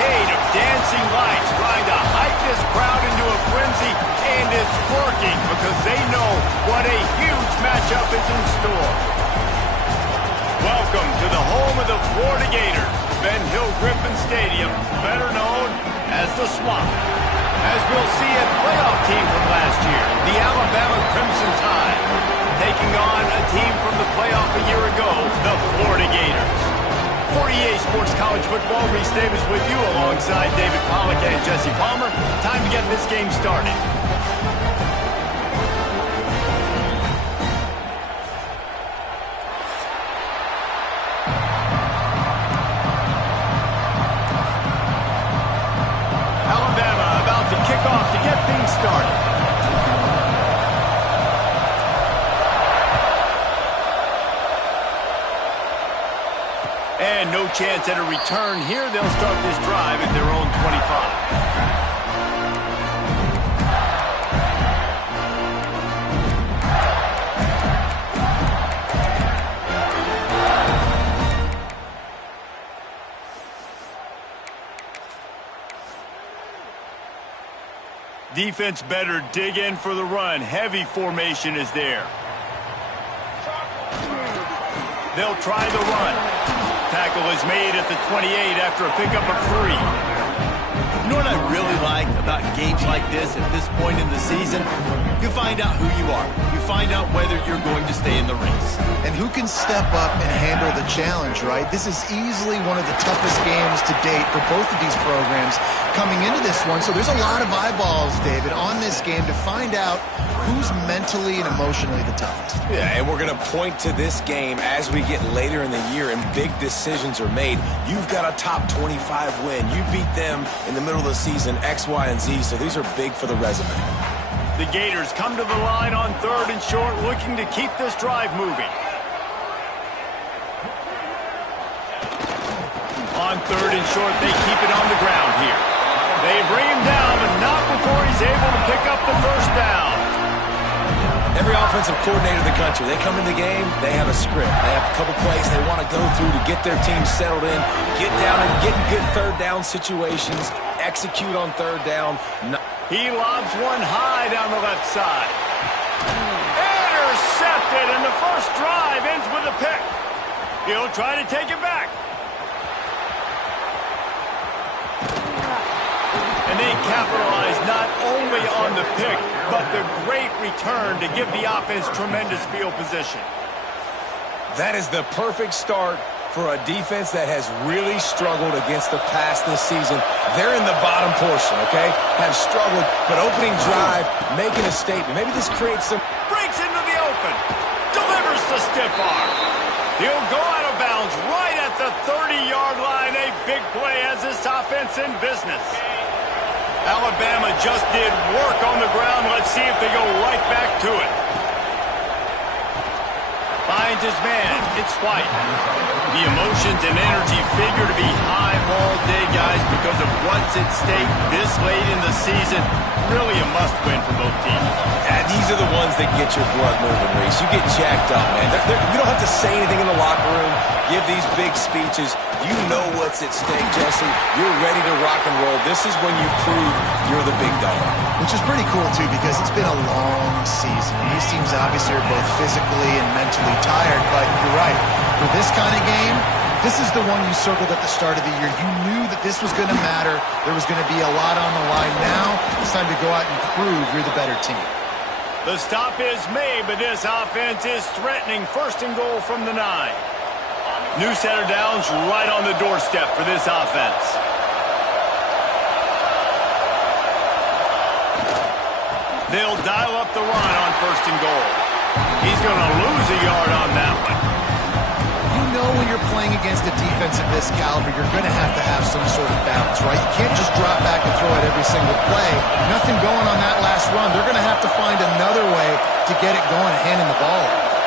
cavalcade of dancing lights trying to hype this crowd into a frenzy, and it's working because they know what a huge matchup is in store. Welcome to the home of the Florida Gators, Ben Hill Griffin Stadium, better known as the Swamp. As we'll see a playoff team from last year, the Alabama Crimson Tide, taking on a team from the playoff a year ago, the Florida Gators. For EA Sports College Football, Reese Davis with you alongside David Pollack and Jesse Palmer. Time to get this game started. Alabama about to kick off to get things started. And no chance at a return here. They'll start this drive at their own 25. Defense better dig in for the run. Heavy formation is there. They'll try the run. Tackle is made at the 28 after a pickup of 3. You know what I really like about games like this at this point in the season? You find out who you are. You find out whether you're going to stay in the race. And who can step up and handle the challenge, right? This is easily one of the toughest games to date for both of these programs coming into this one. So there's a lot of eyeballs, David, on this game to find out who's mentally and emotionally the toughest. Yeah, and we're going to point to this game as we get later in the year and big decisions are made. You've got a top 25 win. You beat them in the middle of the season, X, Y, and Z, so these are big for the resume. The Gators come to the line on 3rd and short, looking to keep this drive moving. On 3rd and short, they keep it on the ground here. They bring him down, but not before he's able to pick up the first down. Every offensive coordinator in the country, they come in the game, they have a script. They have a couple plays they want to go through to get their team settled in, get down and get in good 3rd down situations, execute on 3rd down. He lobs one high down the left side. Intercepted, and the first drive ends with a pick. He'll try to take it back. And they capitalize not only on the pick, but the great return to give the offense tremendous field position. That is the perfect start for a defense that has really struggled against the pass this season. They're in the bottom portion, okay? Have struggled, but opening drive, making a statement. Maybe this creates some... Breaks into the open. Delivers the stiff arm. He'll go out of bounds right at the 30-yard line. A big play as this offense in business. Alabama just did work on the ground. Let's see if they go right back to it. Finds his man. It's White. The emotions and energy figure to be high all day, guys, because of what's at stake this late in the season. Really a must-win for both teams. And these are the ones that get your blood moving, Reese. You get jacked up, man. You don't have to say anything in the locker room, give these big speeches. You know what's at stake, Jesse. You're ready to rock and roll. This is when you prove you're the big dog. Which is pretty cool, too, because it's been a long season. These teams obviously are both physically and mentally tired, but you're right. For this kind of game, this is the one you circled at the start of the year. You knew that this was going to matter. There was going to be a lot on the line. Now it's time to go out and prove you're the better team. The stop is made, but this offense is threatening 1st and goal from the 9. New set of downs right on the doorstep for this offense. They'll dial up the run on 1st and goal. He's going to lose a yard on that one. You know when you're playing against a defense of this caliber, you're going to have some sort of balance, right? You can't just drop back and throw it every single play. Nothing going on that last run. They're going to have to find another way to get it going and handing the ball off.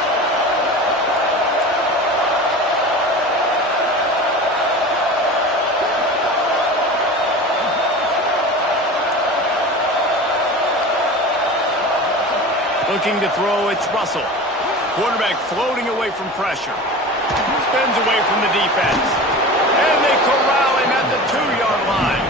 Looking to throw, it's Russell. Quarterback floating away from pressure. Spins away from the defense. And they corral him at the 2-yard line.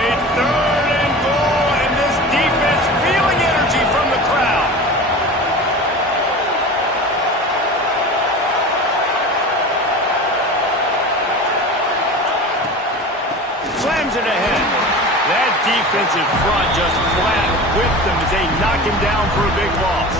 A 3rd and goal, and this defense feeling energy from the crowd. Slams it ahead. That defensive front just flat whipped them as they knock him down for a big loss.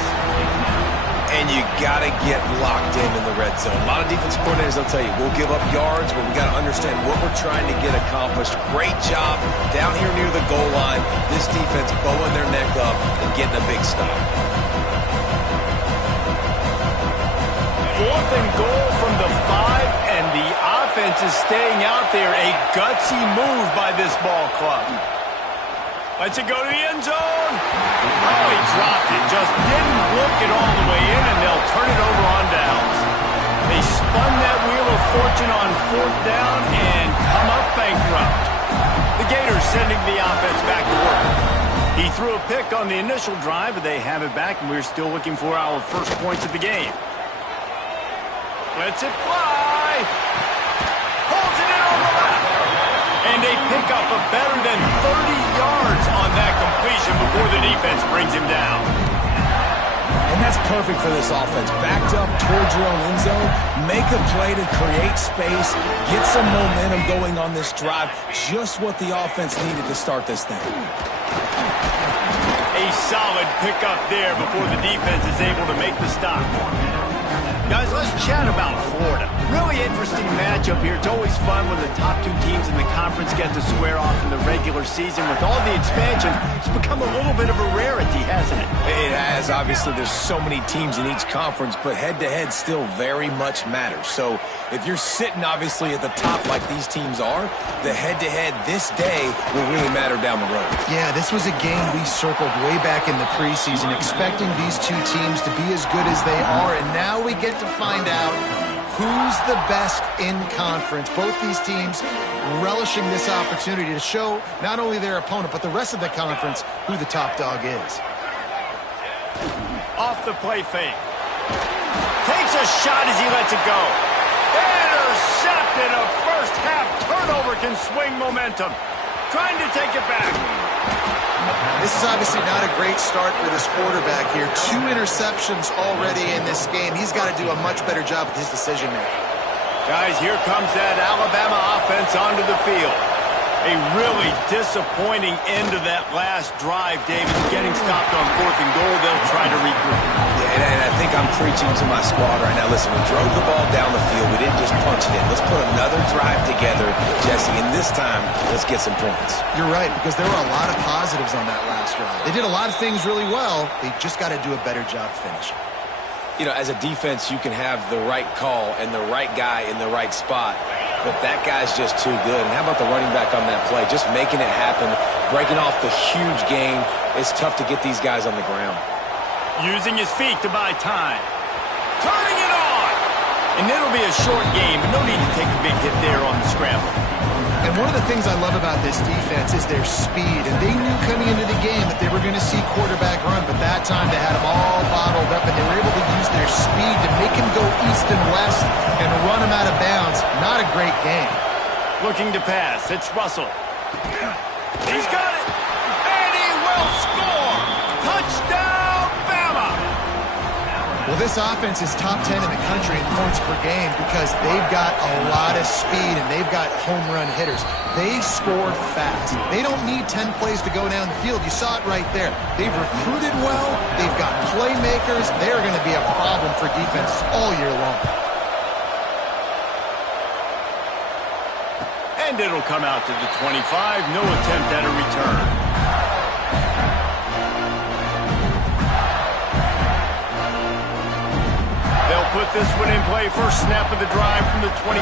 And you got to get locked in the red zone. A lot of defense coordinators, they'll tell you, we'll give up yards, but we got to understand what we're trying to get accomplished. Great job down here near the goal line. This defense bowing their neck up and getting a big stop. 4th and goal from the 5, and the offense is staying out there. A gutsy move by this ball club. Lets it go to the end zone. Oh, he dropped it. Just didn't look it all the way in, and they'll turn it over on downs. They spun that wheel of fortune on 4th down and come up bankrupt. The Gators sending the offense back to work. He threw a pick on the initial drive, but they have it back, and we're still looking for our first points of the game. Lets it fly. Holds it in on the left. And they pick up a better than 30 yards on that completion before the defense brings him down. And that's perfect for this offense. Backed up towards your own end zone, make a play to create space, get some momentum going on this drive. Just what the offense needed to start this thing. A solid pickup there before the defense is able to make the stop. Guys, let's chat about Florida. Really interesting matchup here. It's always fun when the top 2 teams in the conference get to square off in the regular season. With all the expansion, it's become a little bit of a rarity, hasn't it? It has. Obviously, there's so many teams in each conference, but head-to-head still very much matters. So if you're sitting, obviously, at the top like these teams are, the head-to-head this day will really matter down the road. Yeah, this was a game we circled way back in the preseason, expecting these 2 teams to be as good as they are, and now we get to find out who's the best in conference. Both these teams relishing this opportunity to show not only their opponent, but the rest of the conference who the top dog is. Off the play fake. Takes a shot as he lets it go. Intercepted. A first half turnover can swing momentum. Trying to take it back. This is obviously not a great start for this quarterback here. 2 interceptions already in this game. He's got to do a much better job with his decision-making. Guys, here comes that Alabama offense onto the field. A really disappointing end to that last drive, David. Getting stopped on 4th and goal, they'll try to regroup. Yeah, and I think I'm preaching to my squad right now. Listen, we drove the ball down the field. We didn't just punch it in. Let's put another drive together, Jesse, and this time, let's get some points. You're right, because there were a lot of positives on that last drive. They did a lot of things really well. They just got to do a better job finishing. You know, as a defense, you can have the right call and the right guy in the right spot, but that guy's just too good. And how about the running back on that play? Just making it happen, breaking off the huge gain. It's tough to get these guys on the ground. Using his feet to buy time. Turning it on! And it'll be a short game, but no need to take a big hit there on the scramble. And one of the things I love about this defense is their speed. And they knew coming into the game that they were going to see quarterback run, but that time they had them all bottled up, and they were able to use their speed to make him go east and west and run him out of bounds. Not a great game. Looking to pass. It's Russell. He's got it. And he will score. Touchdown, Bama. Well, this offense is top 10 in the country in points per game because they've got a lot of speed and they've got home run hitters. They score fast. They don't need 10 plays to go down the field. You saw it right there. They've recruited well. They've got playmakers. They're going to be a problem for defense all year long. And it'll come out to the 25. No attempt at a return. They'll put this one in play. First snap of the drive from the 25.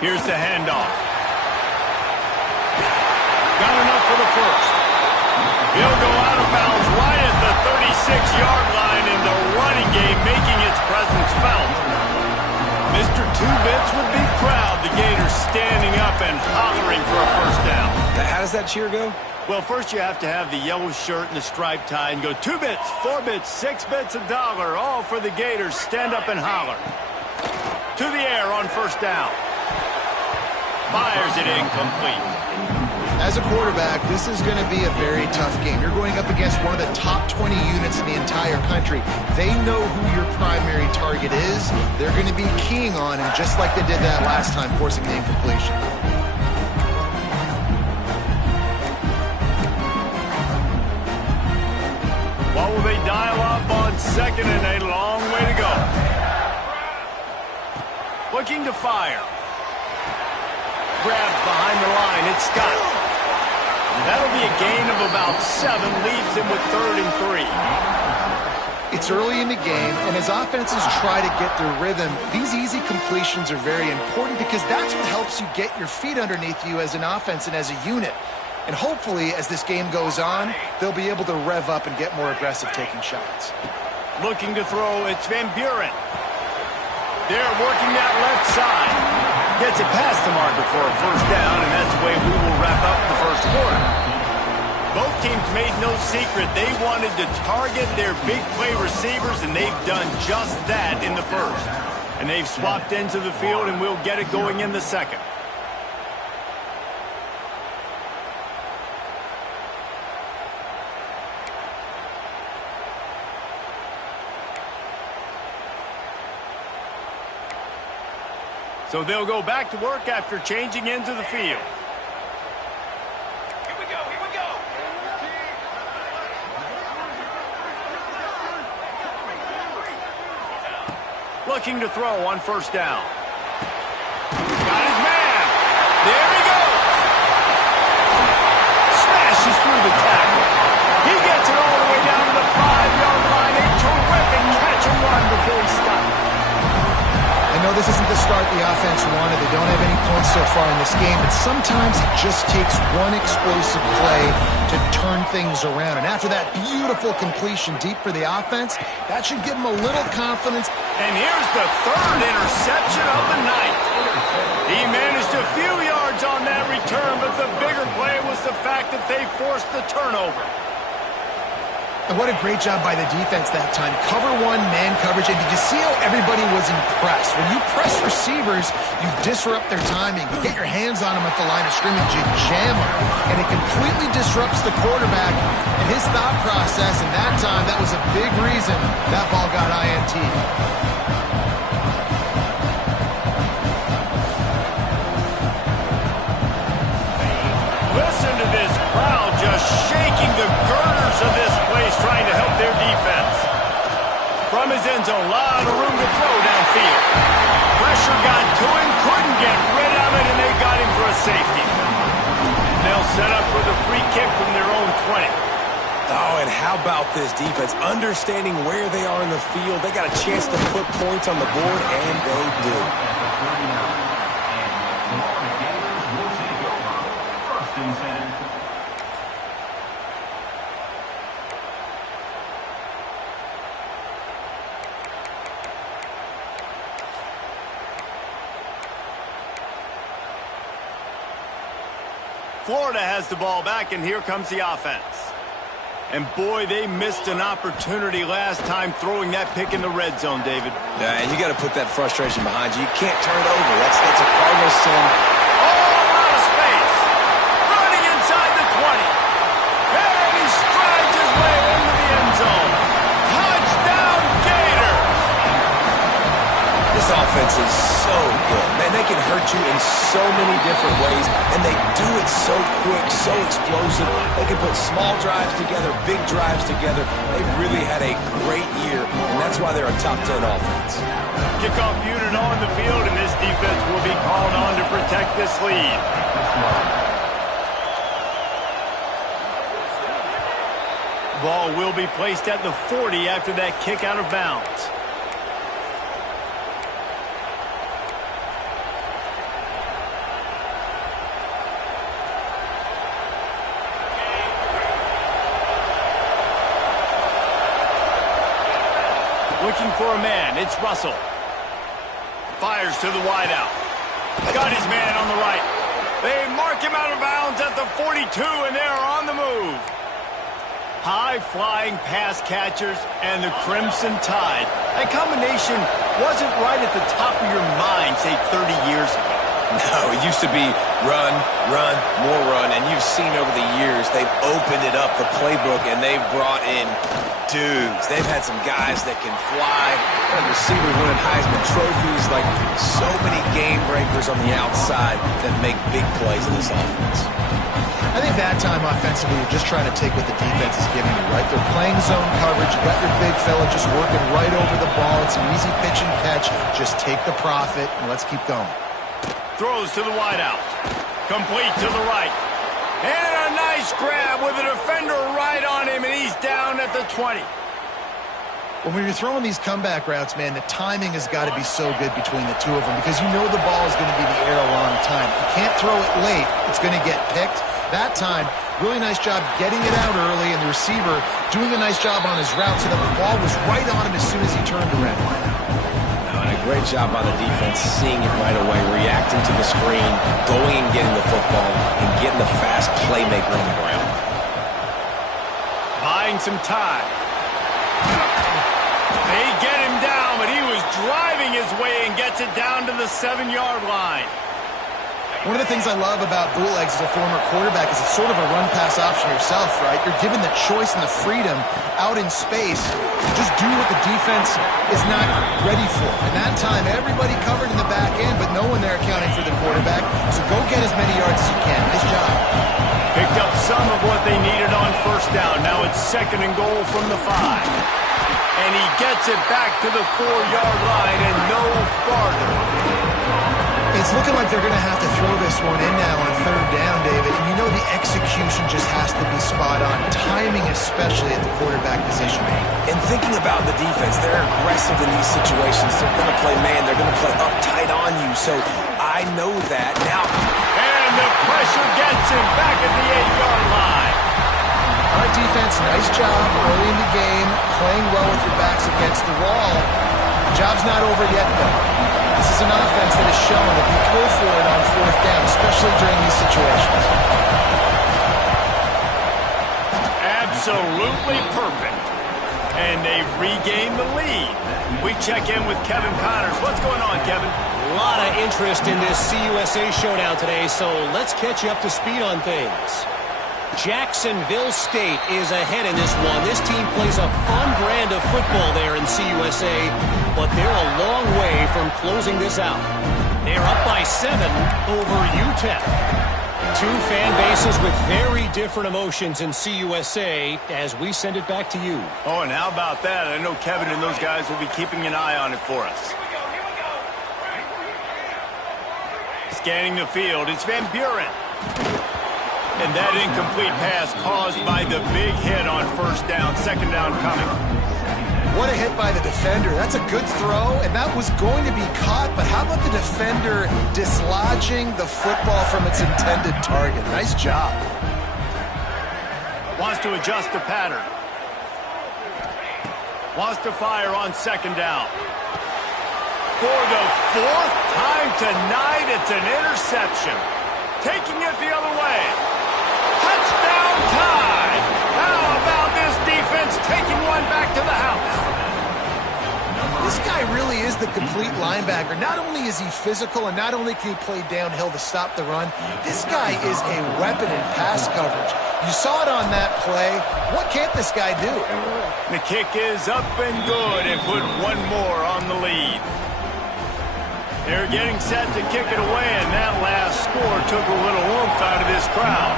Here's the handoff. Got enough for the first. He'll go out of bounds right at the 36-yard line in the running game, making its presence felt. Mr. Two Bits would be proud. The Gators standing up and hollering for a first down. How does that cheer go? Well, first you have to have the yellow shirt and the striped tie and go 2 bits, 4 bits, 6 bits, $1, all for the Gators. Stand up and holler. To the air on first down. Fires it incomplete. As a quarterback, this is going to be a very tough game. You're going up against one of the top 20 units in the entire country. They know who your primary target is. They're going to be keying on him, just like they did that last time, forcing the incompletion. What will they dial up on second and a long way to go? Looking to fire. Grabbed behind the line. It's Scott. That'll be a gain of about 7. Leaves him with 3rd and 3. It's early in the game, and as offenses try to get their rhythm, these easy completions are very important because that's what helps you get your feet underneath you as an offense and as a unit. And hopefully, as this game goes on, they'll be able to rev up and get more aggressive taking shots. Looking to throw, it's Van Buren. They're working that left side. Gets it past the marker for a first down, and that's the way we will wrap up the first quarter. Both teams made no secret. They wanted to target their big play receivers, and they've done just that in the first. And they've swapped into the field, and we'll get it going in the second. So they'll go back to work after changing into the field. Here we go, here we go. Looking to throw on first down. Got his man. There he goes. Smashes through the tackle. He gets it all the way down to the 5-yard line. A terrific catch and run before he stopped. I know this isn't the start the offense wanted. They don't have any points so far in this game, but sometimes it just takes one explosive play to turn things around. And after that beautiful completion deep for the offense, that should give them a little confidence. And here's the 3rd interception of the night. He managed a few yards on that return, but the bigger play was the fact that they forced the turnover. And what a great job by the defense that time. Cover 1, man coverage. And did you see how everybody was impressed? When you press receivers, you disrupt their timing. You get your hands on them at the line of scrimmage, you jam them. And it completely disrupts the quarterback and his thought process. And that time, that was a big reason that ball got INT. Listen to this crowd just shaking the girders of this place, trying to help their defense. From his end zone, a lot of room to throw downfield. Pressure got to him, couldn't get rid of it, and they got him for a safety. They'll set up for the free kick from their own 20. Oh, and how about this defense? Understanding where they are in the field. They got a chance to put points on the board, and they do. Florida has the ball back, and here comes the offense. And boy, they missed an opportunity last time throwing that pick in the red zone, David. Yeah, and you got to put that frustration behind you. You can't turn it over. That's a cardinal sin. All out of space. Running inside the 20. And he strides his way into the end zone. Touchdown, Gator! This offense is so good. Man, they can hurt you in so many different ways, and they do it so quick, so explosive. They can put small drives together, big drives together. They've really had a great year, and that's why they're a top 10 offense. Kickoff unit on the field, and this defense will be called on to protect this lead. Ball will be placed at the 40 after that kick out of bounds. Looking for a man, it's Russell. Fires to the wideout. Got his man on the right. They mark him out of bounds at the 42, and they're on the move. High-flying pass catchers and the Crimson Tide. That combination wasn't right at the top of your mind, say, 30 years ago. No, it used to be run, run, more run, and you've seen over the years they've opened it up, the playbook, and they've brought in dudes. They've had some guys that can fly, receivers winning Heisman trophies, like so many game breakers on the outside that make big plays in this offense. I think that time offensively, you're just trying to take what the defense is giving you, right? They're playing zone coverage. You got your big fella just working right over the ball. It's an easy pitch and catch. Just take the profit, and let's keep going. Throws to the wideout. Complete to the right. And a nice grab with a defender right on him, and he's down at the 20. When you're throwing these comeback routes, man, the timing has got to be so good between the two of them because you know the ball is going to be in the air a long time. You can't throw it late. It's going to get picked. That time, really nice job getting it out early, and the receiver doing a nice job on his route so that the ball was right on him as soon as he turned around. And a great job by the defense seeing it right away, reacting to the screen, going and getting the football, and getting the fast playmaker on the ground. Buying some time. They get him down, but he was driving his way and gets it down to the 7-yard line. One of the things I love about bootlegs as a former quarterback is it's sort of a run-pass option yourself, right? You're given the choice and the freedom out in space to just do what the defense is not ready for. And that time, everybody covered in the back end, but no one there accounting for the quarterback. So go get as many yards as you can. Nice job. Picked up some of what they needed on first down. Now it's 2nd and goal from the 5. And he gets it back to the 4-yard line and no farther. It's looking like they're going to have to throw this one in now on 3rd down, David. And you know the execution just has to be spot on. Timing, especially at the quarterback position. And thinking about the defense, they're aggressive in these situations. They're going to play man. They're going to play up tight on you. So I know that. Now, and the pressure gets him back at the 8-yard line. All right, defense, nice job early in the game, playing well with your backs against the wall. The job's not over yet, though. This is an offense that has shown that you go for it on 4th down, especially during these situations. Absolutely perfect. And they've regained the lead. We check in with Kevin Connors. What's going on, Kevin? A lot of interest in this CUSA showdown today, so let's catch you up to speed on things. Jacksonville State is ahead in this one. This team plays a fun brand of football there in CUSA, but they're a long way from closing this out. They're up by 7 over UTEP. Two fan bases with very different emotions in CUSA as we send it back to you. Oh, and how about that? I know Kevin and those guys will be keeping an eye on it for us. Scanning the field, it's Van Buren. And that incomplete pass caused by the big hit on first down. 2nd down coming. What a hit by the defender. That's a good throw, and that was going to be caught, but how about the defender dislodging the football from its intended target? Nice job. Wants to adjust the pattern. Wants to fire on 2nd down. For the 4th time tonight, it's an interception. Taking it the other way. Touchdown Tide! How about this defense taking one back to the house? This guy really is the complete linebacker. Not only is he physical and not only can he play downhill to stop the run, this guy is a weapon in pass coverage. You saw it on that play. What can't this guy do? The kick is up and good and put one more on the lead. They're getting set to kick it away, and that last score took a little oomph out of this crowd.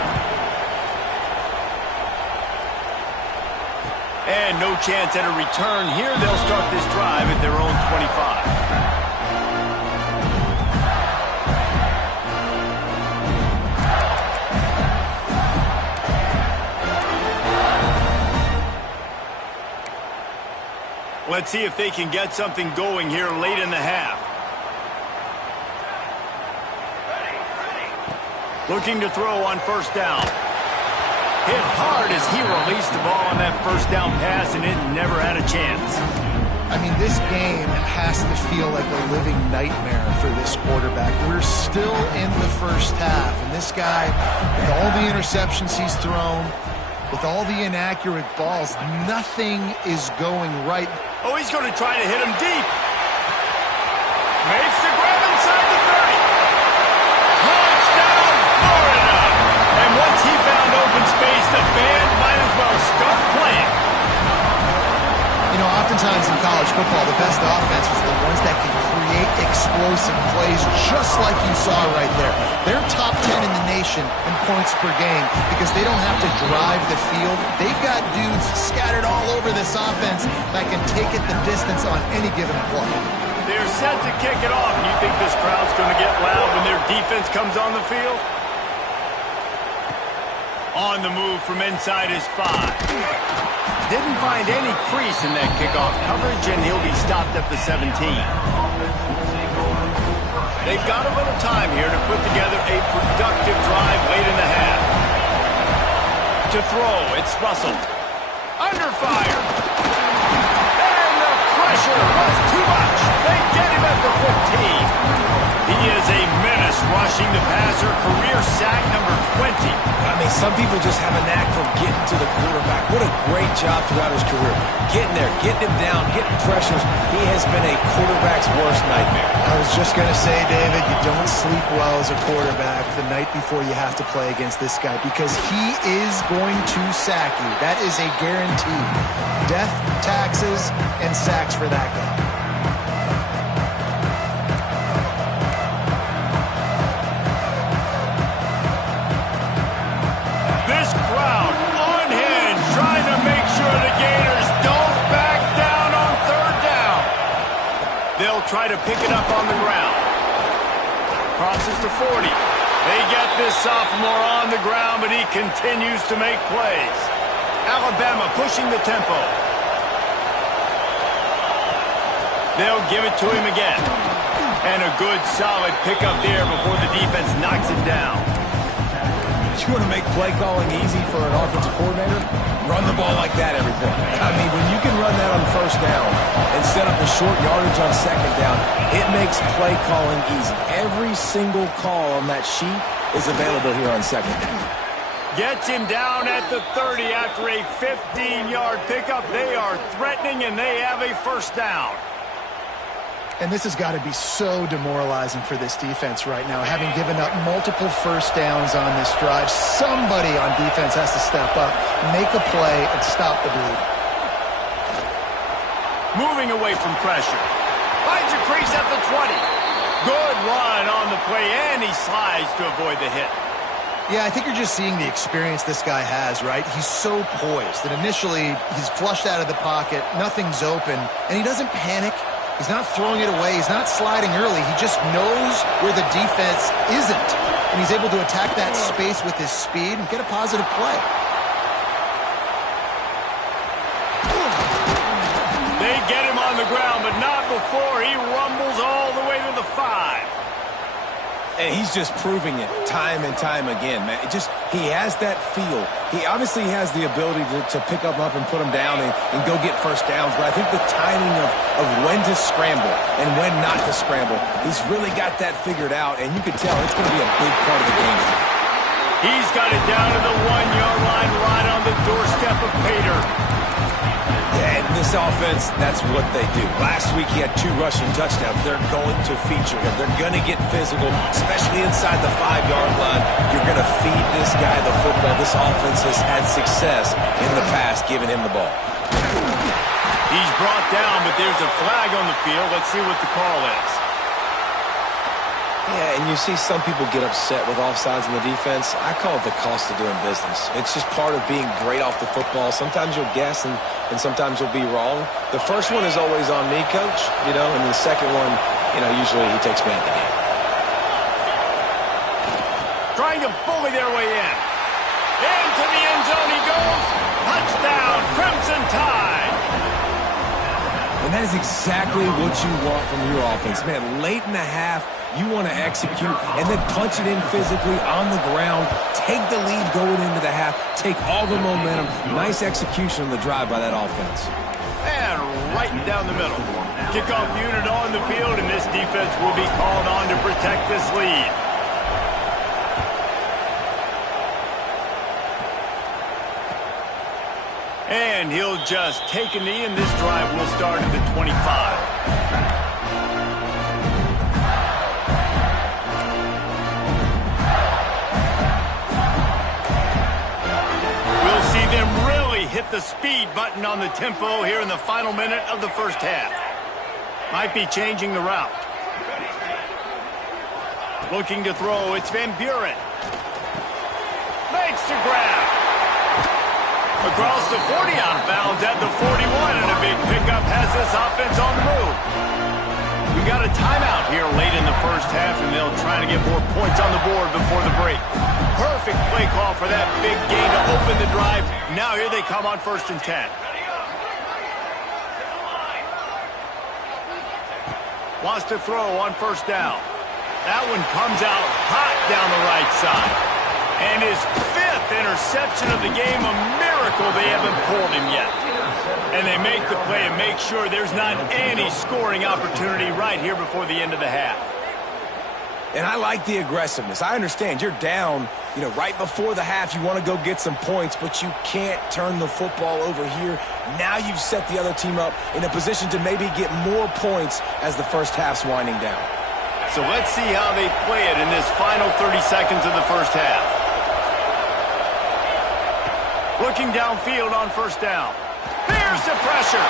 And no chance at a return here. They'll start this drive at their own 25. Let's see if they can get something going here late in the half. Looking to throw on first down. Hit hard as he released the ball on that first down pass, and it never had a chance. I mean, this game has to feel like a living nightmare for this quarterback. We're still in the first half, and this guy, with all the interceptions he's thrown, with all the inaccurate balls, nothing is going right. Oh, he's going to try to hit him deep. Makes the grab inside the 30. Touchdown, Florida! And once he found open space, the band might as well start playing. You know, oftentimes in college football, the best offenses are the ones that can create explosive plays, just like you saw right there. They're top 10 in the nation in points per game because they don't have to drive the field. They've got dudes scattered all over this offense that can take it the distance on any given play. They're set to kick it off. You think this crowd's going to get loud when their defense comes on the field? On the move from inside his 5. Didn't find any crease in that kickoff coverage, and he'll be stopped at the 17. They've got a little time here to put together a productive drive late in the half. To throw, it's Russell. Under fire. And the pressure was too much. They get him at the 15. He is a menace rushing the passer, career sack number 20. I mean, some people just have a knack for getting to the quarterback. What a great job throughout his career. Getting there, getting him down, getting pressures. He has been a quarterback's worst nightmare. I was just going to say, David, you don't sleep well as a quarterback the night before you have to play against this guy because he is going to sack you. That is a guarantee. Death, taxes, and sacks for that guy. Try to pick it up on the ground. Crosses to 40. They get this sophomore on the ground, but he continues to make plays. Alabama pushing the tempo. They'll give it to him again. And a good, solid pickup there before the defense knocks him down. You want to make play calling easy for an offensive coordinator? Run the ball like that every play. I mean, when you can run that on first down and set up a short yardage on second down, it makes play calling easy. Every single call on that sheet is available here on second down. Gets him down at the 30 after a 15-yard pickup. They are threatening, and they have a first down. And this has got to be so demoralizing for this defense right now, having given up multiple first downs on this drive. Somebody on defense has to step up, make a play, and stop the bleed. Moving away from pressure. Finds a crease at the 20. Good run on the play, and he slides to avoid the hit. Yeah, I think you're just seeing the experience this guy has, right? He's so poised that initially he's flushed out of the pocket, nothing's open, and he doesn't panic. He's not throwing it away. He's not sliding early. He just knows where the defense isn't. And he's able to attack that space with his speed and get a positive play. They get him on the ground, but not before he rumbles all the way to the 5. And he's just proving it time and time again, man. He has that feel. He obviously has the ability to pick him up and put him down and go get first downs. But I think the timing of when to scramble and when not to scramble, he's really got that figured out. And you can tell it's going to be a big part of the game. He's got it down to the 1-yard line right on the doorstep of Pater. Yeah, and this offense, that's what they do. Last week he had 2 rushing touchdowns. They're going to feature him. They're going to get physical, especially inside the 5-yard line. You're going to feed this guy the football. This offense has had success in the past giving him the ball. He's brought down, but there's a flag on the field. Let's see what the call is. Yeah, and you see some people get upset with offsides in the defense. I call it the cost of doing business. It's just part of being great off the football. Sometimes you'll guess and sometimes you'll be wrong. The first one is always on me, Coach, and the second one, usually he takes me out the game. Trying to bully their way in. Into the end zone he goes. Touchdown, Crimson Tide. And that is exactly what you want from your offense. Man, late in the half, you want to execute and then punch it in physically on the ground, take the lead going into the half, take all the momentum. Nice execution on the drive by that offense. And right down the middle. Kickoff unit on the field, and this defense will be called on to protect this lead. And he'll just take a knee, and this drive will start at the 25. We'll see them really hit the speed button on the tempo here in the final minute of the first half. Might be changing the route. Looking to throw, it's Van Buren. Makes the grab. Across the 40 out of bounds at the 41, and a big pickup has this offense on the move. We got a timeout here late in the first half, and they'll try to get more points on the board before the break. Perfect play call for that big gain to open the drive. Now here they come on 1st and 10. Wants to throw on 1st down. That one comes out hot down the right side. And his 5th interception of the game, a miracle they haven't pulled him yet. And they make the play and make sure there's not any scoring opportunity right here before the end of the half. And I like the aggressiveness. I understand you're down, right before the half. You want to go get some points, but you can't turn the football over here. Now you've set the other team up in a position to maybe get more points as the first half's winding down. So let's see how they play it in this final 30 seconds of the first half. Looking downfield on 1st down. There's the pressure.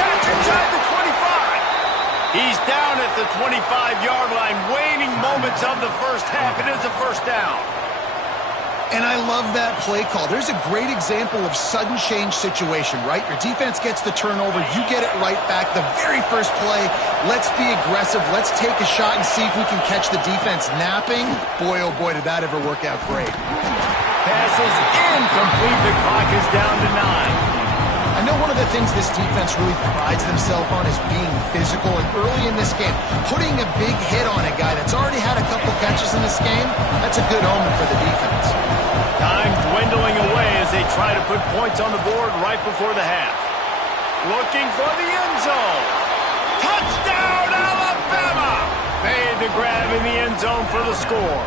Catch inside the 25. He's down at the 25-yard line. Waning moments of the first half. It is a 1st down. And I love that play call. There's a great example of sudden change situation, right? Your defense gets the turnover. You get it right back. The very first play, let's be aggressive. Let's take a shot and see if we can catch the defense napping. Boy, oh boy, did that ever work out great. Pass is incomplete. The clock is down to 9. I know one of the things this defense really prides themselves on is being physical, and early in this game, putting a big hit on a guy that's already had a couple catches in this game, that's a good omen for the defense. Time dwindling away as they try to put points on the board right before the half. Looking for the end zone. Touchdown, Alabama! Made the grab in the end zone for the score.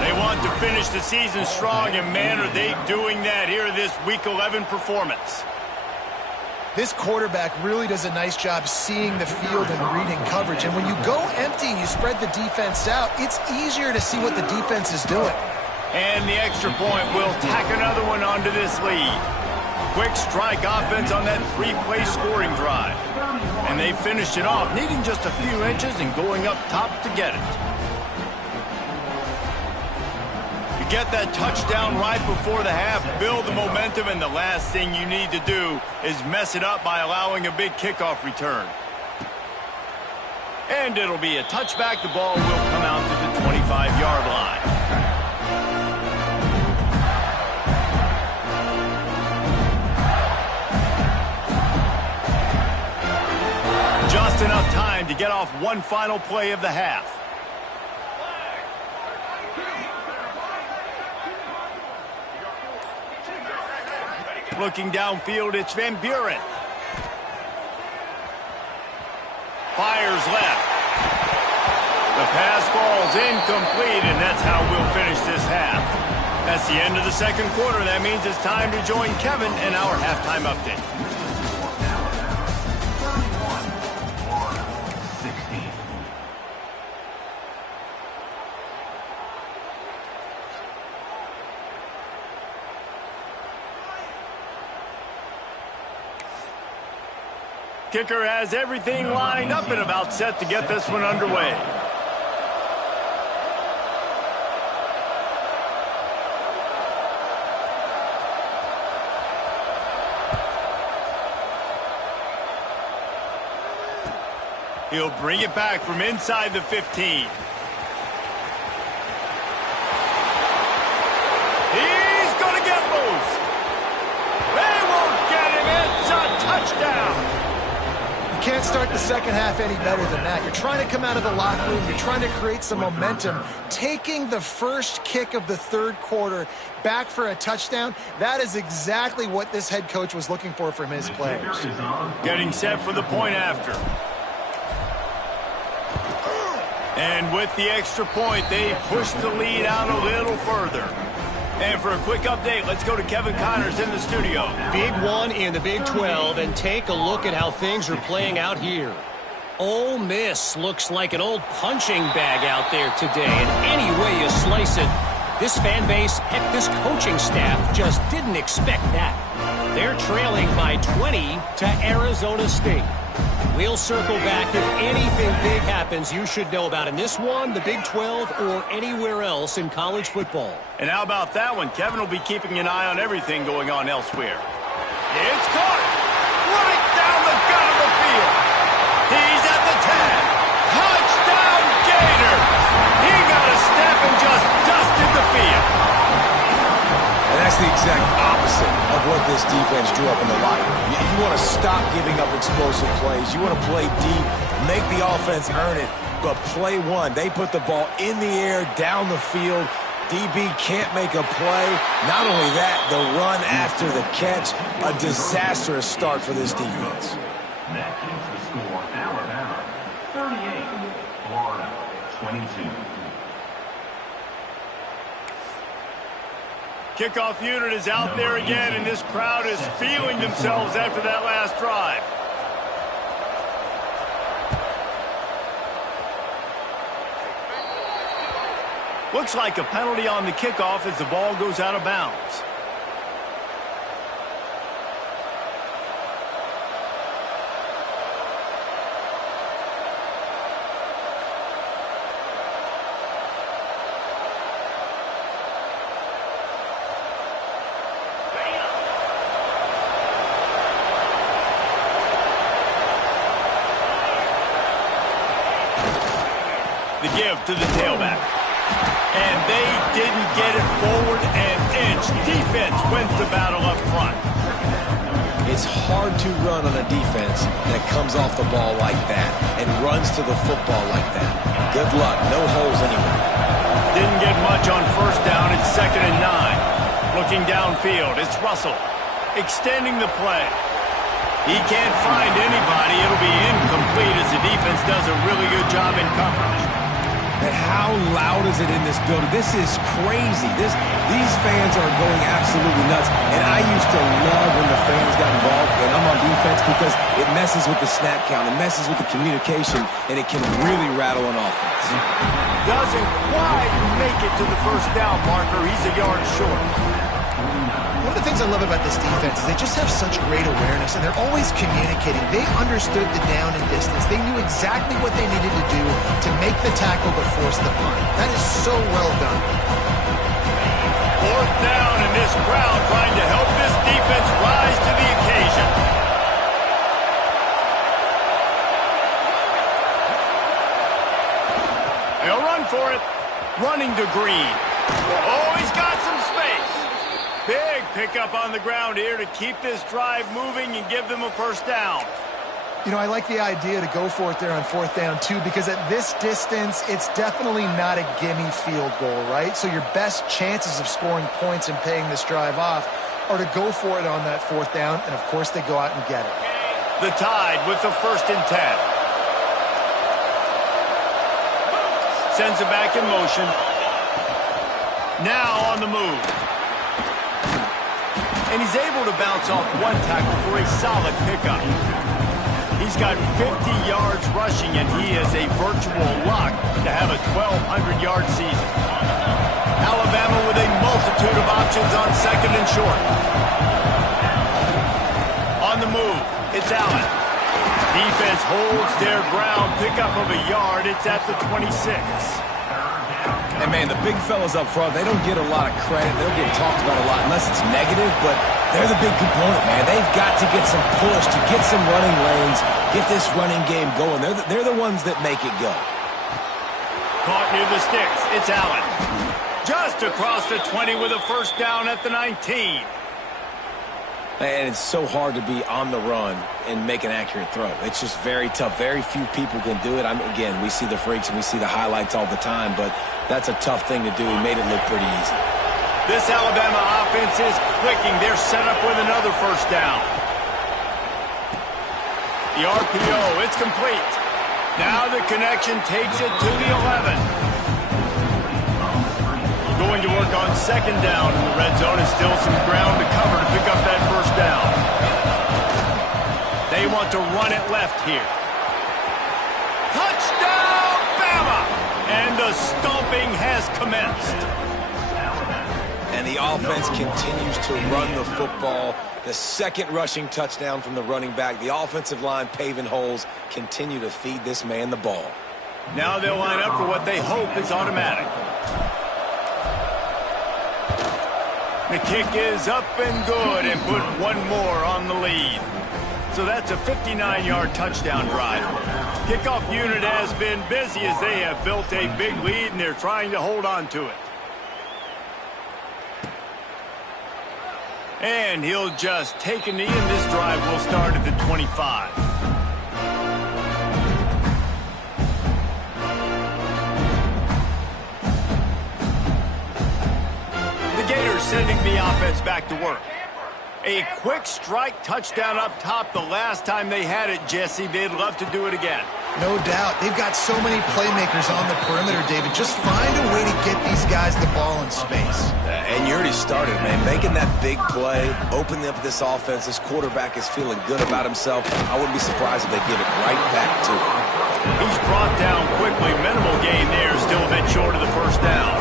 They want to finish the season strong, and man, are they doing that here in this Week 11 performance. This quarterback really does a nice job seeing the field and reading coverage. And when you go empty and you spread the defense out, it's easier to see what the defense is doing. And the extra point will tack another one onto this lead. Quick strike offense on that 3-play scoring drive. And they finished it off, needing just a few inches and going up top to get it. Get that touchdown right before the half, build the momentum, and the last thing you need to do is mess it up by allowing a big kickoff return. And it'll be a touchback. The ball will come out to the 25-yard line. Just enough time to get off one final play of the half. Looking downfield, it's Van Buren. Fires left. The pass falls incomplete, and that's how we'll finish this half. That's the end of the second quarter. That means it's time to join Kevin in our halftime update. Kicker has everything lined up and about set to get this one underway. He'll bring it back from inside the 15. He's going to get loose. They won't get him. It's a touchdown. can't start the second half any better than that. You're trying to come out of the locker room. You're trying to create some momentum. Taking the first kick of the third quarter back for a touchdown, that is exactly what this head coach was looking for from his players. Getting set for the point after. And with the extra point, they push the lead out a little further. And for a quick update, let's go to Kevin Connors in the studio. Big one in the Big 12, and take a look at how things are playing out here. Ole Miss looks like an old punching bag out there today, and any way you slice it, this fan base, heck, this coaching staff just didn't expect that. They're trailing by 20 to Arizona State. We'll circle back if anything big happens you should know about in this one, the Big 12, or anywhere else in college football. And how about that one? Kevin will be keeping an eye on everything going on elsewhere. It's caught! Right down the gut of the field! He's at the 10! Touchdown Gator! He got a step and just dusted the field. And that's the exact opposite of what this defense drew up in the locker room. You want to stop giving up explosive plays. You want to play deep, make the offense earn it, but play one. They put the ball in the air, down the field. DB can't make a play. Not only that, the run after the catch, a disastrous start for this defense. That is the score. Alabama 38, Florida 22. Kickoff unit is out there again, and this crowd is feeling themselves after that last drive. Looks like a penalty on the kickoff as the ball goes out of bounds. The give to the tailback. And they didn't get it forward an inch. Defense wins the battle up front. It's hard to run on a defense that comes off the ball like that and runs to the football like that. Good luck. No holes anywhere. Didn't get much on first down. It's 2nd and 9. Looking downfield, it's Russell. Extending the play. He can't find anybody. It'll be incomplete as the defense does a really good job in coverage. And how loud is it in this building? This is crazy. These fans are going absolutely nuts. And I used to love when the fans got involved, and I'm on defense because it messes with the snap count. It messes with the communication, and it can really rattle an offense. Doesn't quite make it to the first down marker. He's a yard short. One of the things I love about this defense is they just have such great awareness, and they're always communicating. They understood the down and distance. They knew exactly what they needed to do to make the tackle to force the punt. That is so well done. 4th down, and this crowd trying to help this defense rise to the occasion. They'll run for it. Running to Green. Oh, he's got some space. Big pickup on the ground here to keep this drive moving and give them a first down. You know, I like the idea to go for it there on 4th down, too, because at this distance, it's definitely not a gimme field goal, right? So your best chances of scoring points and paying this drive off are to go for it on that 4th down, and, of course, they go out and get it. The Tide with the 1st and 10. Sends it back in motion. Now on the move. And he's able to bounce off one tackle for a solid pickup. He's got 50 yards rushing, and he is a virtual lock to have a 1,200-yard season. Alabama with a multitude of options on 2nd and short. On the move, it's Allen. Defense holds their ground, pickup of a yard. It's at the 26. And, man, the big fellas up front, they don't get a lot of credit. They don't get talked about a lot unless it's negative, but they're the big component, man. They've got to get some push, to get some running lanes, get this running game going. They're the ones that make it go. Caught near the sticks. It's Allen. Just across the 20 with a first down at the 19. And it's so hard to be on the run and make an accurate throw. It's just very tough. Very few people can do it. Again, we see the freaks and we see the highlights all the time, but that's a tough thing to do. He made it look pretty easy. This Alabama offense is clicking. They're set up with another first down. The RPO, it's complete. Now the connection takes it to the 11. Going to work on second down in the red zone, and still some ground to cover to pick up that first down. They want to run it left here. Touchdown, Bama! And the stomping has commenced. And the offense continues to run the football. The second rushing touchdown from the running back. The offensive line paving holes, continue to feed this man the ball. Now they'll line up for what they hope is automatic. The kick is up and good, and put one more on the lead. So that's a 59-yard touchdown drive. Kickoff unit has been busy as they have built a big lead, and they're trying to hold on to it. And he'll just take a knee, and this drive will start at the 25. Sending the offense back to work. A quick strike touchdown up top the last time they had it, Jesse. They'd love to do it again. No doubt. They've got so many playmakers on the perimeter, David. Just find a way to get these guys the ball in space. And you already started, man. Making that big play, opening up this offense. This quarterback is feeling good about himself. I wouldn't be surprised if they give it right back to him. He's brought down quickly. Minimal gain there. Still a bit short of the first down.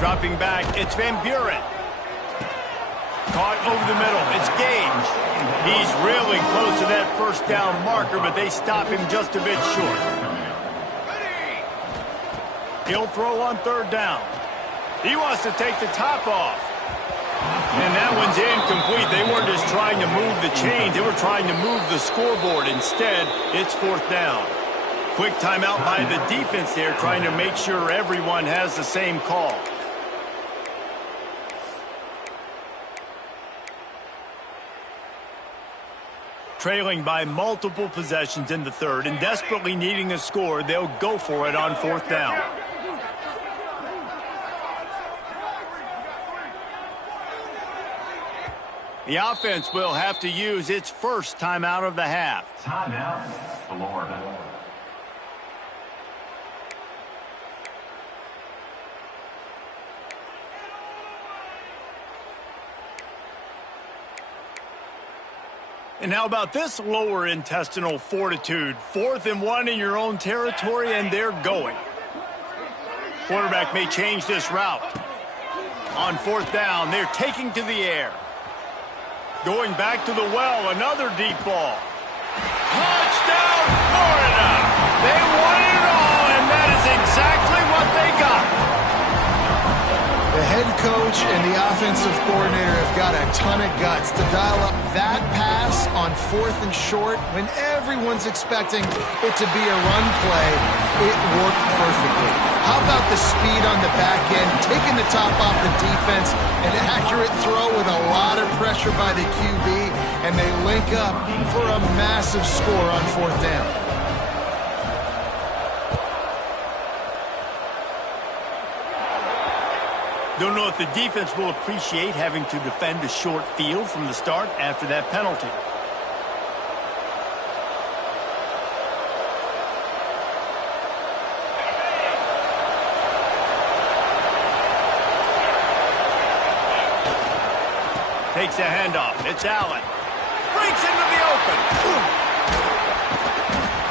Dropping back, it's Van Buren. Caught over the middle, it's Gage. He's really close to that first down marker, but they stop him just a bit short. He'll throw on third down. He wants to take the top off. And that one's incomplete. They weren't just trying to move the chains, they were trying to move the scoreboard. Instead, it's fourth down. Quick timeout by the defense there, trying to make sure everyone has the same call. Trailing by multiple possessions in the third and desperately needing a score, they'll go for it on fourth down. The offense will have to use its first timeout of the half. Timeout, Florida. And how about this lower intestinal fortitude? 4th and 1 in your own territory, and they're going. Quarterback may change this route. On fourth down, they're taking to the air. Going back to the well, another deep ball. Touchdown, Florida! They won it all, and that is exactly what they got. The head coach and the offensive coordinator have got a ton of guts to dial up that pass on 4th and short when everyone's expecting it to be a run play. It worked perfectly. How about the speed on the back end, taking the top off the defense, an accurate throw with a lot of pressure by the QB, and they link up for a massive score on fourth down. Don't know if the defense will appreciate having to defend a short field from the start after that penalty. Takes a handoff. It's Allen. Breaks into the open.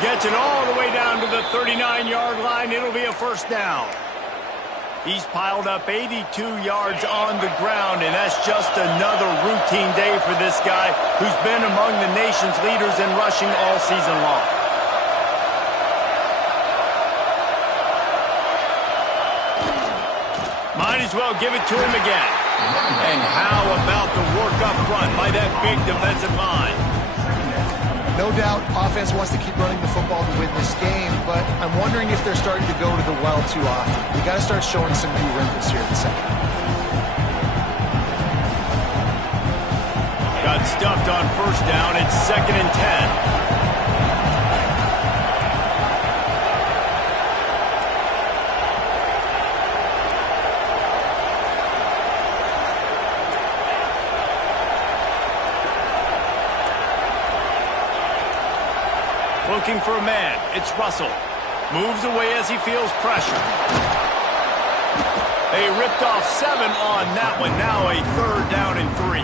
Gets it all the way down to the 39-yard line. It'll be a first down. He's piled up 82 yards on the ground, and that's just another routine day for this guy who's been among the nation's leaders in rushing all season long. Might as well give it to him again. And how about the work up front by that big defensive line? No doubt, offense wants to keep running the football to win this game, but I'm wondering if they're starting to go to the well too often. You got to start showing some new wrinkles here in the second half. Got stuffed on first down. It's 2nd and 10. Looking for a man. It's Russell. Moves away as he feels pressure. They ripped off 7 on that one. Now a 3rd down and 3.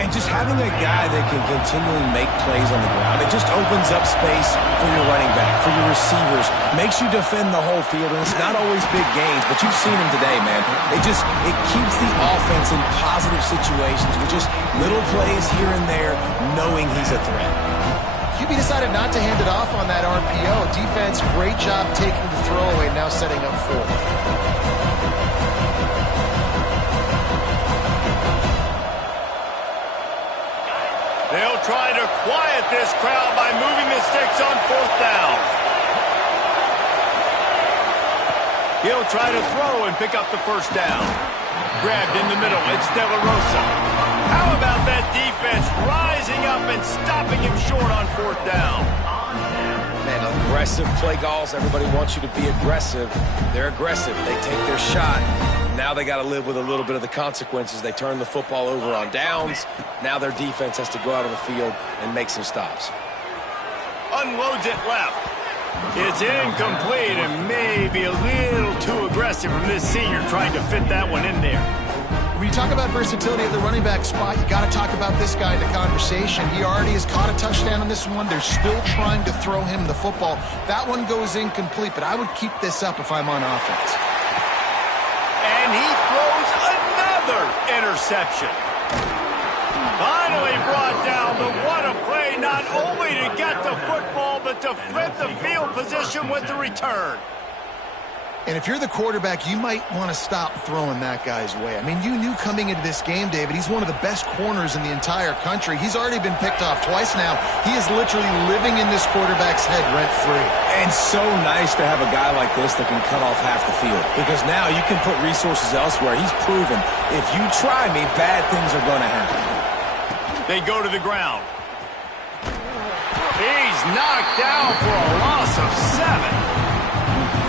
And just having a guy that can continually make plays on the ground, it just opens up space for your running back, for your receivers, makes you defend the whole field, and it's not always big gains, but you've seen him today, man. It keeps the offense in positive situations with just little plays here and there, knowing he's a threat. QB decided not to hand it off on that RPO. Defense, great job taking the throwaway, now setting up 4. They'll try to quiet this crowd by moving the sticks on 4th down. He'll try to throw and pick up the 1st down. Grabbed in the middle. It's De La Rosa. How about that defense rising up and stopping him short on 4th down? Man, aggressive play calls. Everybody wants you to be aggressive. They're aggressive. They take their shot. Now they got to live with a little bit of the consequences. They turn the football over on downs. Now their defense has to go out on the field and make some stops. Unloads it left. It's incomplete and maybe a little too aggressive from this senior trying to fit that one in there. When you talk about versatility of the running back spot, you got to talk about this guy in the conversation. He already has caught a touchdown on this one. They're still trying to throw him the football. That one goes incomplete, but I would keep this up if I'm on offense. And he throws another interception. Finally brought down, but what a play, not only to get the football, but to flip the field position with the return. And if you're the quarterback, you might want to stop throwing that guy's way. I mean, you knew coming into this game, David, he's one of the best corners in the entire country. He's already been picked off twice now. He is literally living in this quarterback's head rent-free. And so nice to have a guy like this that can cut off half the field. Because now you can put resources elsewhere. He's proven, if you try me, bad things are going to happen. They go to the ground. He's knocked down for a loss of 7.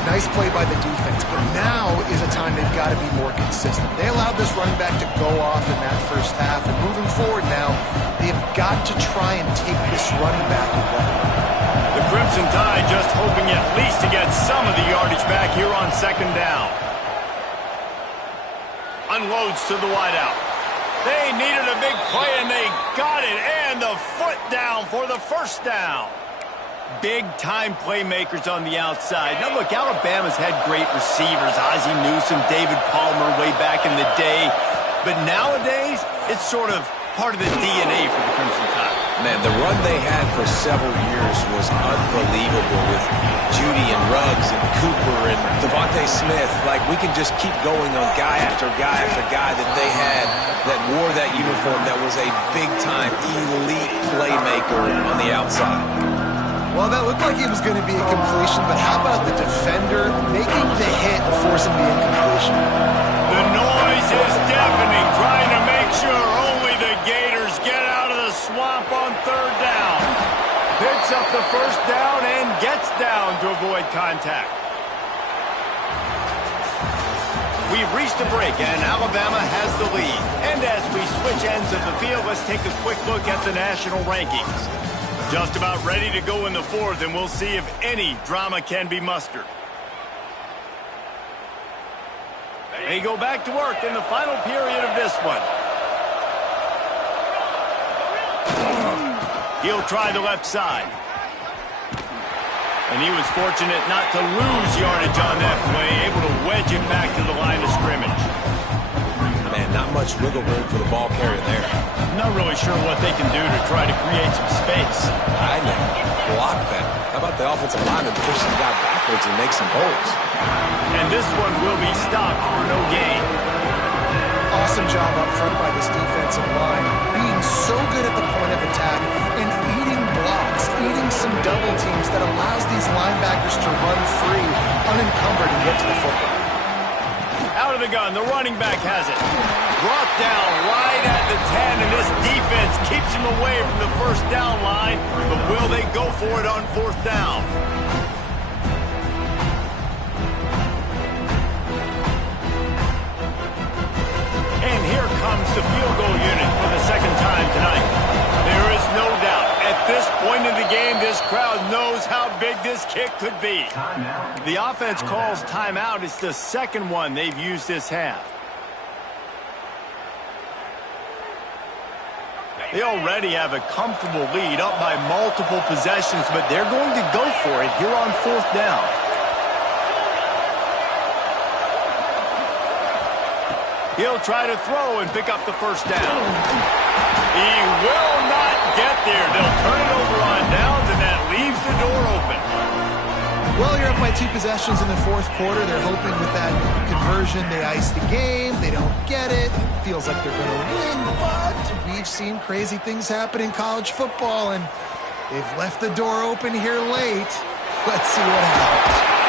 Nice play by the defense, but now is a time they've got to be more consistent. They allowed this running back to go off in that first half, and moving forward now, they've got to try and take this running back away. The Crimson Tide just hoping at least to get some of the yardage back here on 2nd down. Unloads to the wideout. They needed a big play, and they got it, and the foot down for the 1st down. Big-time playmakers on the outside. Now, look, Alabama's had great receivers, Ozzie Newsome, David Palmer way back in the day. But nowadays, it's sort of part of the DNA for the Crimson Tide. Man, the run they had for several years was unbelievable with Judy and Ruggs and Cooper and Devontae Smith. Like, we can just keep going on guy after guy after guy that they had that wore that uniform that was a big-time elite playmaker on the outside. Well, that looked like it was going to be a completion, but how about the defender making the hit and forcing the incompletion? The noise is deafening, trying to make sure only the Gators get out of the swamp on 3rd down. Picks up the 1st down and gets down to avoid contact. We've reached a break, and Alabama has the lead. And as we switch ends of the field, let's take a quick look at the national rankings. Just about ready to go in the 4th, and we'll see if any drama can be mustered. They go back to work in the final period of this one. He'll try the left side. And he was fortunate not to lose yardage on that play, able to wedge it back to the line of scrimmage. Man, not much wiggle room for the ball carrier there. Not really sure what they can do to try to create some space. I know. Block that. How about the offensive lineman push the guy backwards and make some holes? And this one will be stopped for no gain. Awesome job up front by this defensive line, being so good at the point of attack and eating blocks, eating some double teams that allows these linebackers to run free, unencumbered, and get to the football. Out of the gun, the running back has it. Brought down right at the 10, and this defense keeps him away from the first down line. But will they go for it on fourth down? And here comes the field goal unit for the second time tonight. There is no doubt, at this point in the game, this crowd knows how big this kick could be. The offense calls timeout. It's the second one they've used this half. They already have a comfortable lead, up by multiple possessions, but they're going to go for it here on fourth down. He'll try to throw and pick up the first down. He will not get there. They'll turn it over on downs, and that leaves the door open. Well, you're up by 2 possessions in the fourth quarter. They're hoping with that conversion they ice the game. They don't get it. It feels like they're going to win, but we've seen crazy things happen in college football, and they've left the door open here late. Let's see what happens.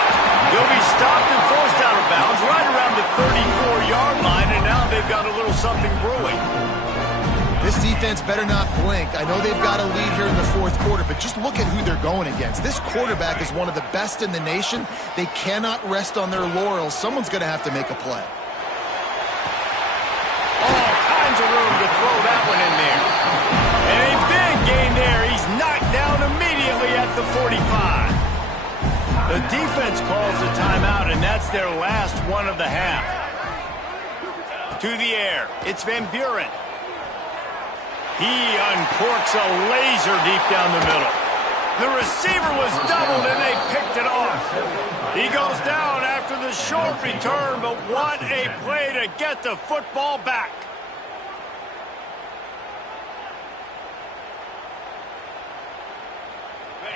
They'll be stopped and forced out of bounds right around the 34-yard line, and now they've got a little something brewing. This defense better not blink. I know they've got a lead here in the fourth quarter, but just look at who they're going against. This quarterback is one of the best in the nation. They cannot rest on their laurels. Someone's going to have to make a play. All kinds of room to throw that one in there. And a big gain there. He's knocked down immediately at the 45. The defense calls the timeout, and that's their last one of the half. To the air, it's Van Buren. He uncorks a laser deep down the middle. The receiver was doubled, and they picked it off. He goes down after the short return, but what a play to get the football back.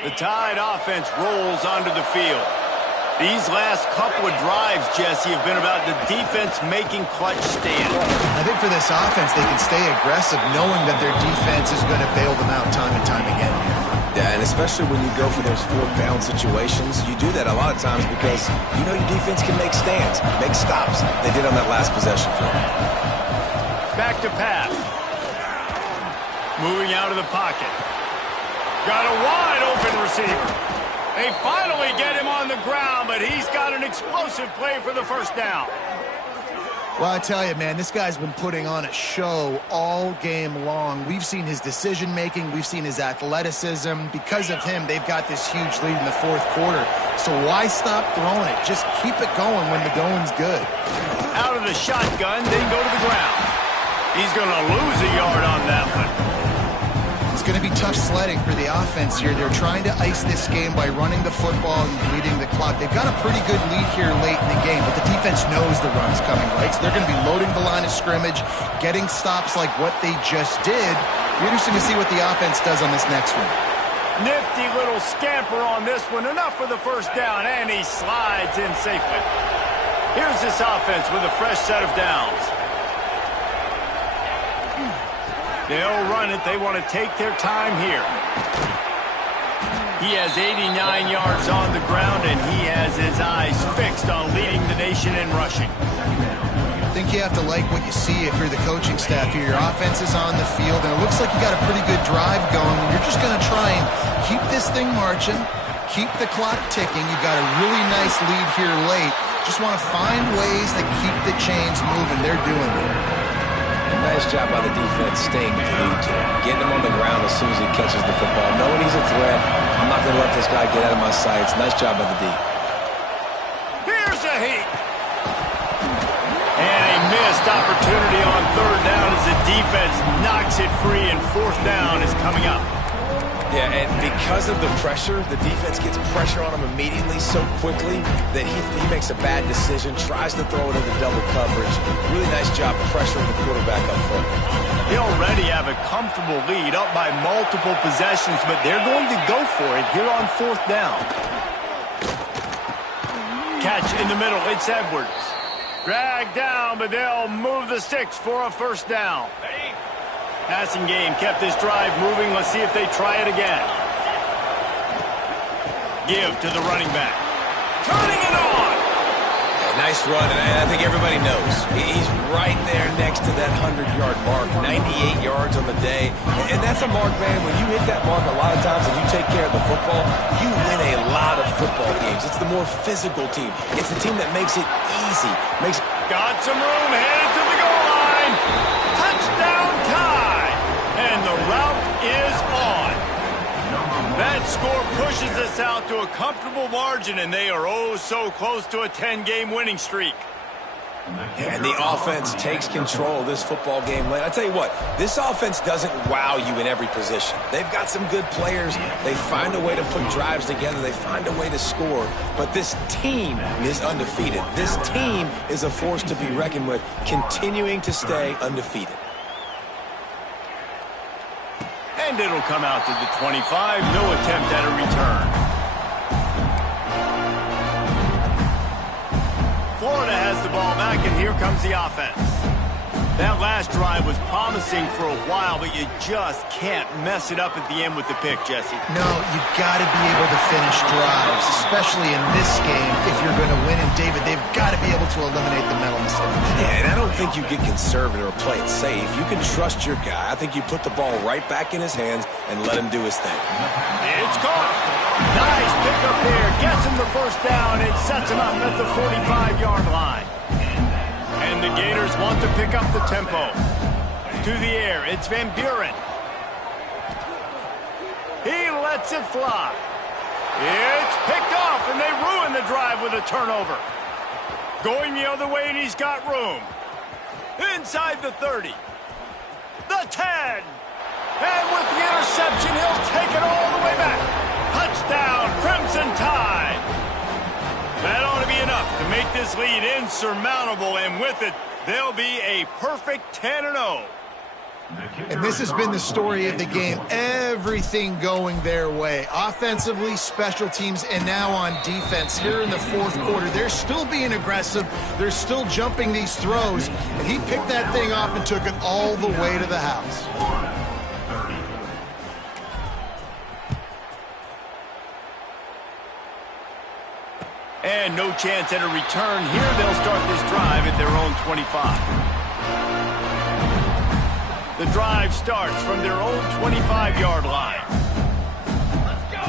The Tide offense rolls onto the field. These last couple of drives, Jesse, have been about the defense making clutch stands. I think for this offense, they can stay aggressive knowing that their defense is going to bail them out time and time again. Yeah, and especially when you go for those fourth down situations, you do that a lot of times because you know your defense can make stands, make stops. They did on that last possession for them. Back to pass. Moving out of the pocket. Got a wide open receiver. They finally get him on the ground, but he's got an explosive play for the first down. Well, I tell you, man, this guy's been putting on a show all game long. We've seen his decision-making. We've seen his athleticism. Because of him, they've got this huge lead in the fourth quarter. So why stop throwing it? Just keep it going when the going's good. Out of the shotgun, they go to the ground. He's going to lose a yard on that one. It's going to be tough sledding for the offense here. They're trying to ice this game by running the football and bleeding the clock. They've got a pretty good lead here late in the game, but the defense knows the run's coming, right? So they're going to be loading the line of scrimmage, getting stops like what they just did. Be interesting to see what the offense does on this next one. Nifty little scamper on this one. Enough for the first down, and he slides in safely. Here's this offense with a fresh set of downs. They'll run it. They want to take their time here. He has 89 yards on the ground, and he has his eyes fixed on leading the nation in rushing. I think you have to like what you see if you're the coaching staff here. Your offense is on the field, and it looks like you got a pretty good drive going. You're just going to try and keep this thing marching, keep the clock ticking. You've got a really nice lead here late. Just want to find ways to keep the chains moving. They're doing it. Nice job by the defense staying glued to him, getting him on the ground as soon as he catches the football, knowing he's a threat. I'm not going to let this guy get out of my sights. Nice job by the D. Here's a heat. And a missed opportunity on third down as the defense knocks it free, and fourth down is coming up. Yeah, and because of the pressure, the defense gets pressure on him immediately so quickly that he makes a bad decision, tries to throw it into double coverage. Really nice job pressuring the quarterback up front. They already have a comfortable lead, up by multiple possessions, but they're going to go for it here on fourth down. Catch in the middle, it's Edwards. Dragged down, but they'll move the sticks for a first down. Passing game kept this drive moving. Let's see if they try it again. Give to the running back. Turning it on. Nice run, and I think everybody knows. He's right there next to that 100-yard mark, 98 yards on the day. And that's a mark, man. When you hit that mark a lot of times and you take care of the football, you win a lot of football games. It's the more physical team. It's the team that makes it easy. Got some room, headed to the goal line. Touchdown tie. And the route is on. That score pushes us out to a comfortable margin, and they are oh so close to a 10-game winning streak. And the offense takes control of this football game late. I tell you what, this offense doesn't wow you in every position. They've got some good players. They find a way to put drives together. They find a way to score. But this team is undefeated. This team is a force to be reckoned with, continuing to stay undefeated. And it'll come out to the 25. No attempt at a return. Florida has the ball back, and here comes the offense. That last drive was promising for a while, but you just can't mess it up at the end with the pick, Jesse. No, you got to be able to finish drives, especially in this game if you're going to win. And, David, they've got to be able to eliminate the mental mistakes. Yeah, and I don't think you get conservative or play it safe. You can trust your guy. I think you put the ball right back in his hands and let him do his thing. It's caught. Nice pickup there. Gets him the first down and sets him up at the 45-yard line. And the Gators want to pick up the tempo. To the air, it's Van Buren. He lets it fly. It's picked off, and they ruin the drive with a turnover. Going the other way, and he's got room. Inside the 30. The 10. And with the interception, he'll take it all the way back. Touchdown, Crimson Tide. That ought to be enough to make this lead insurmountable, and with it, they'll be a perfect 10-0. And this has been the story of the game. Everything going their way. Offensively, special teams, and now on defense here in the fourth quarter. They're still being aggressive. They're still jumping these throws. And he picked that thing off and took it all the way to the house. And no chance at a return here. They'll start this drive at their own 25. The drive starts from their own 25-yard line. Let's go!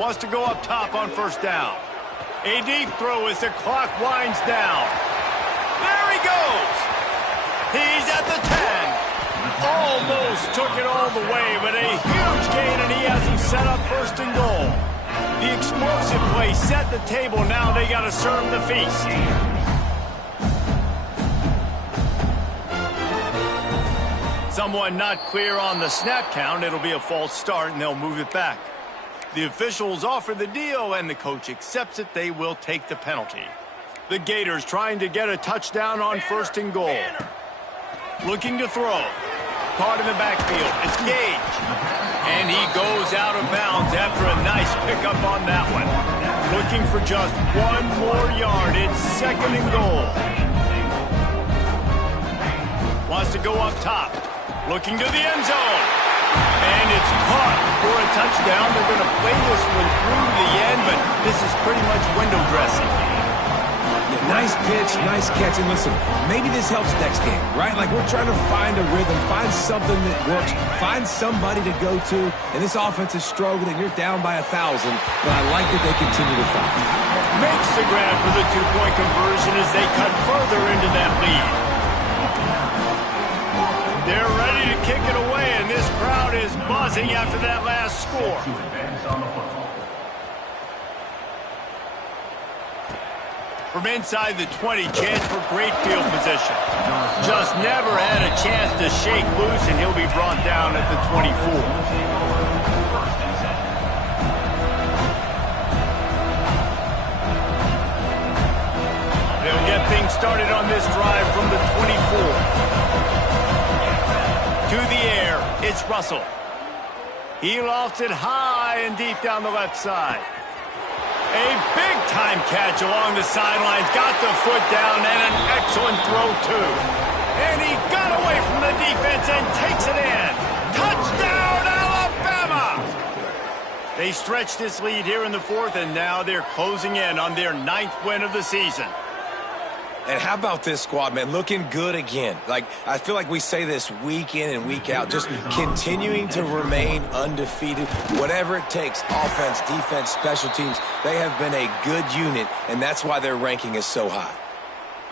Wants to go up top on first down. A deep throw as the clock winds down. There he goes! He's at the 10. Almost took it all the way, but a huge gain, and he has him set up first and goal. The explosive play set the table. Now they got to serve the feast. Someone not clear on the snap count. It'll be a false start, and they'll move it back. The officials offer the deal, and the coach accepts it. They will take the penalty. The Gators trying to get a touchdown on first and goal. Looking to throw. Caught in the backfield. It's Gage. And he goes out of bounds after a nice pickup on that one. Looking for just one more yard. It's second and goal. Wants to go up top. Looking to the end zone. And it's caught for a touchdown. They're going to play this one through the end, but this is pretty much window dressing. Nice pitch, nice catch, and listen, maybe this helps next game, right? Like we're trying to find a rhythm, find something that works, find somebody to go to, and this offense is struggling. You're down by 1,000, but I like that they continue to fight. Makes the grab for the two-point conversion as they cut further into that lead. They're ready to kick it away, and this crowd is buzzing after that last score. From inside the 20, chance for great field position. Just never had a chance to shake loose, and he'll be brought down at the 24. They'll get things started on this drive from the 24. To the air, it's Russell. He lofts it high and deep down the left side. A big-time catch along the sidelines. Got the foot down, and an excellent throw, too. And he got away from the defense and takes it in. Touchdown, Alabama! They stretched this lead here in the fourth, and now they're closing in on their 9th win of the season. And how about this squad, man? Looking good again. Like, I feel like we say this week in and week out, just continuing to remain undefeated. Whatever it takes, offense, defense, special teams, they have been a good unit, and that's why their ranking is so high.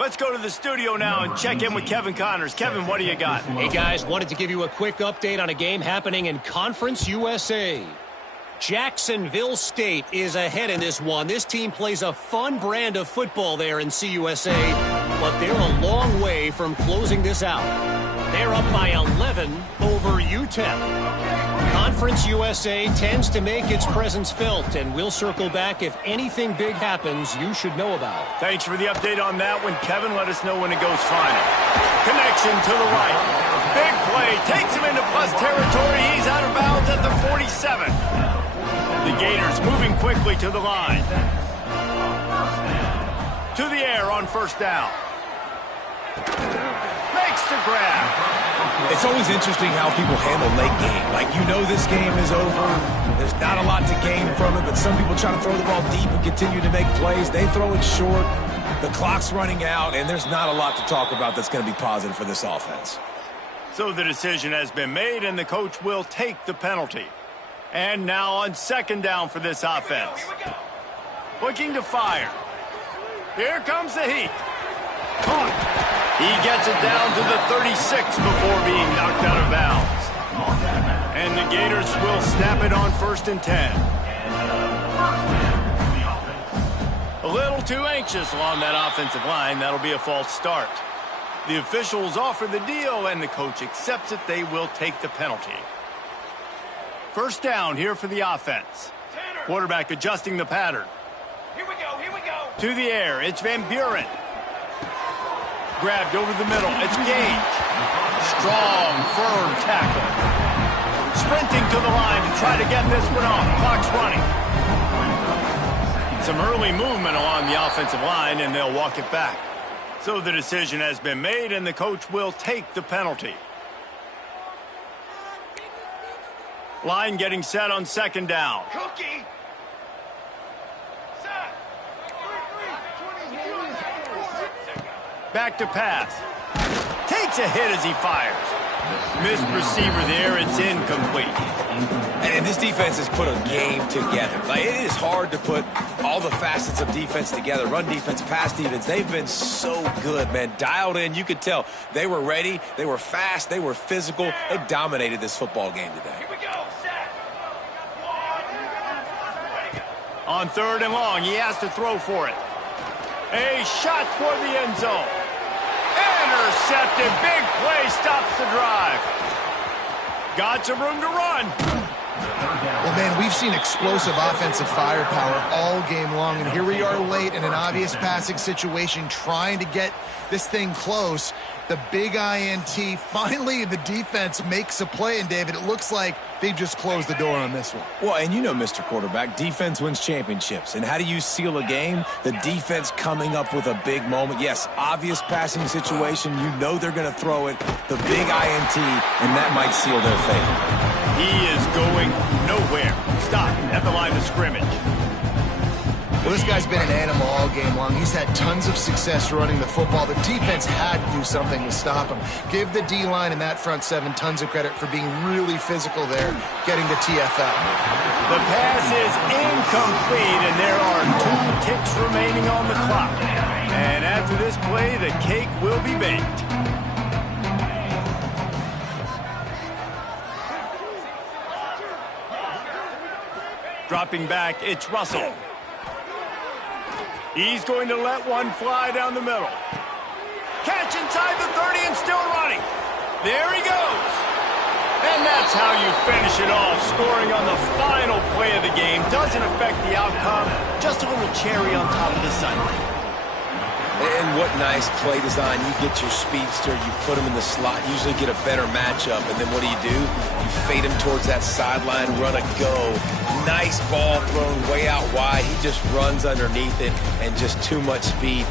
Let's go to the studio now and check in with Kevin Connors. Kevin, what do you got? Hey, guys, wanted to give you a quick update on a game happening in Conference USA. Jacksonville State is ahead in this one. This team plays a fun brand of football there in CUSA, but they're a long way from closing this out. They're up by 11 over UTEP. Conference USA tends to make its presence felt, and we'll circle back if anything big happens you should know about. Thanks for the update on that one, Kevin. Let us know when it goes final. Connection to the right. Big play. Takes him into plus territory. He's out of bounds at the 47. The Gators moving quickly to the line. To the air on first down. Makes the grab. It's always interesting how people handle late game. Like, you know this game is over. There's not a lot to gain from it, but some people try to throw the ball deep and continue to make plays. They throw it short. The clock's running out, and there's not a lot to talk about that's going to be positive for this offense. So the decision has been made, and the coach will take the penalty. And now on second down for this offense. Looking to fire. Here comes the heat. Caught. He gets it down to the 36 before being knocked out of bounds. And the Gators will snap it on 1st and 10. A little too anxious along that offensive line. That'll be a false start. The officials offer the deal, and the coach accepts it. They will take the penalty. First down here for the offense. Quarterback adjusting the pattern. Here we go, here we go. To the air, it's Van Buren. Grabbed over the middle, it's Gage. Strong, firm tackle. Sprinting to the line to try to get this one off. Clock's running. Some early movement along the offensive line, and they'll walk it back. So the decision has been made, and the coach will take the penalty. Line getting set on second down. Cookie. Set. Back to pass. Takes a hit as he fires. Missed receiver there. It's incomplete. And this defense has put a game together. Like, it is hard to put all the facets of defense together. Run defense, pass defense. They've been so good, man. Dialed in. You could tell they were ready. They were fast. They were physical. They dominated this football game today. Here we go. Set. On third and long, he has to throw for it. A shot toward the end zone. Intercepted. Big play stops the drive. Got some room to run. Well, man, we've seen explosive offensive firepower all game long, and here we are late in an obvious passing situation trying to get this thing close. The big INT, finally the defense makes a play, and David, it looks like they've just closed the door on this one. Well, and you know, Mr. Quarterback, defense wins championships. And how do you seal a game? The defense coming up with a big moment. Yes, obvious passing situation. You know they're going to throw it. The big INT, and that might seal their fate. He is going nowhere. Stop at the line of scrimmage. Well, this guy's been an animal all game long. He's had tons of success running the football. The defense had to do something to stop him. Give the D-line and that front seven tons of credit for being really physical there, getting the TFL. The pass is incomplete, and there are 2 ticks remaining on the clock. And after this play, the cake will be baked. Dropping back, it's Russell. He's going to let one fly down the middle. Catch inside the 30 and still running. There he goes. And that's how you finish it off. Scoring on the final play of the game doesn't affect the outcome. Just a little cherry on top of the sundae. And what nice play design. You get your speedster, you put him in the slot, usually get a better matchup. And then what do? You fade him towards that sideline, run a go. Nice ball thrown way out wide. He just runs underneath it, and just too much speed.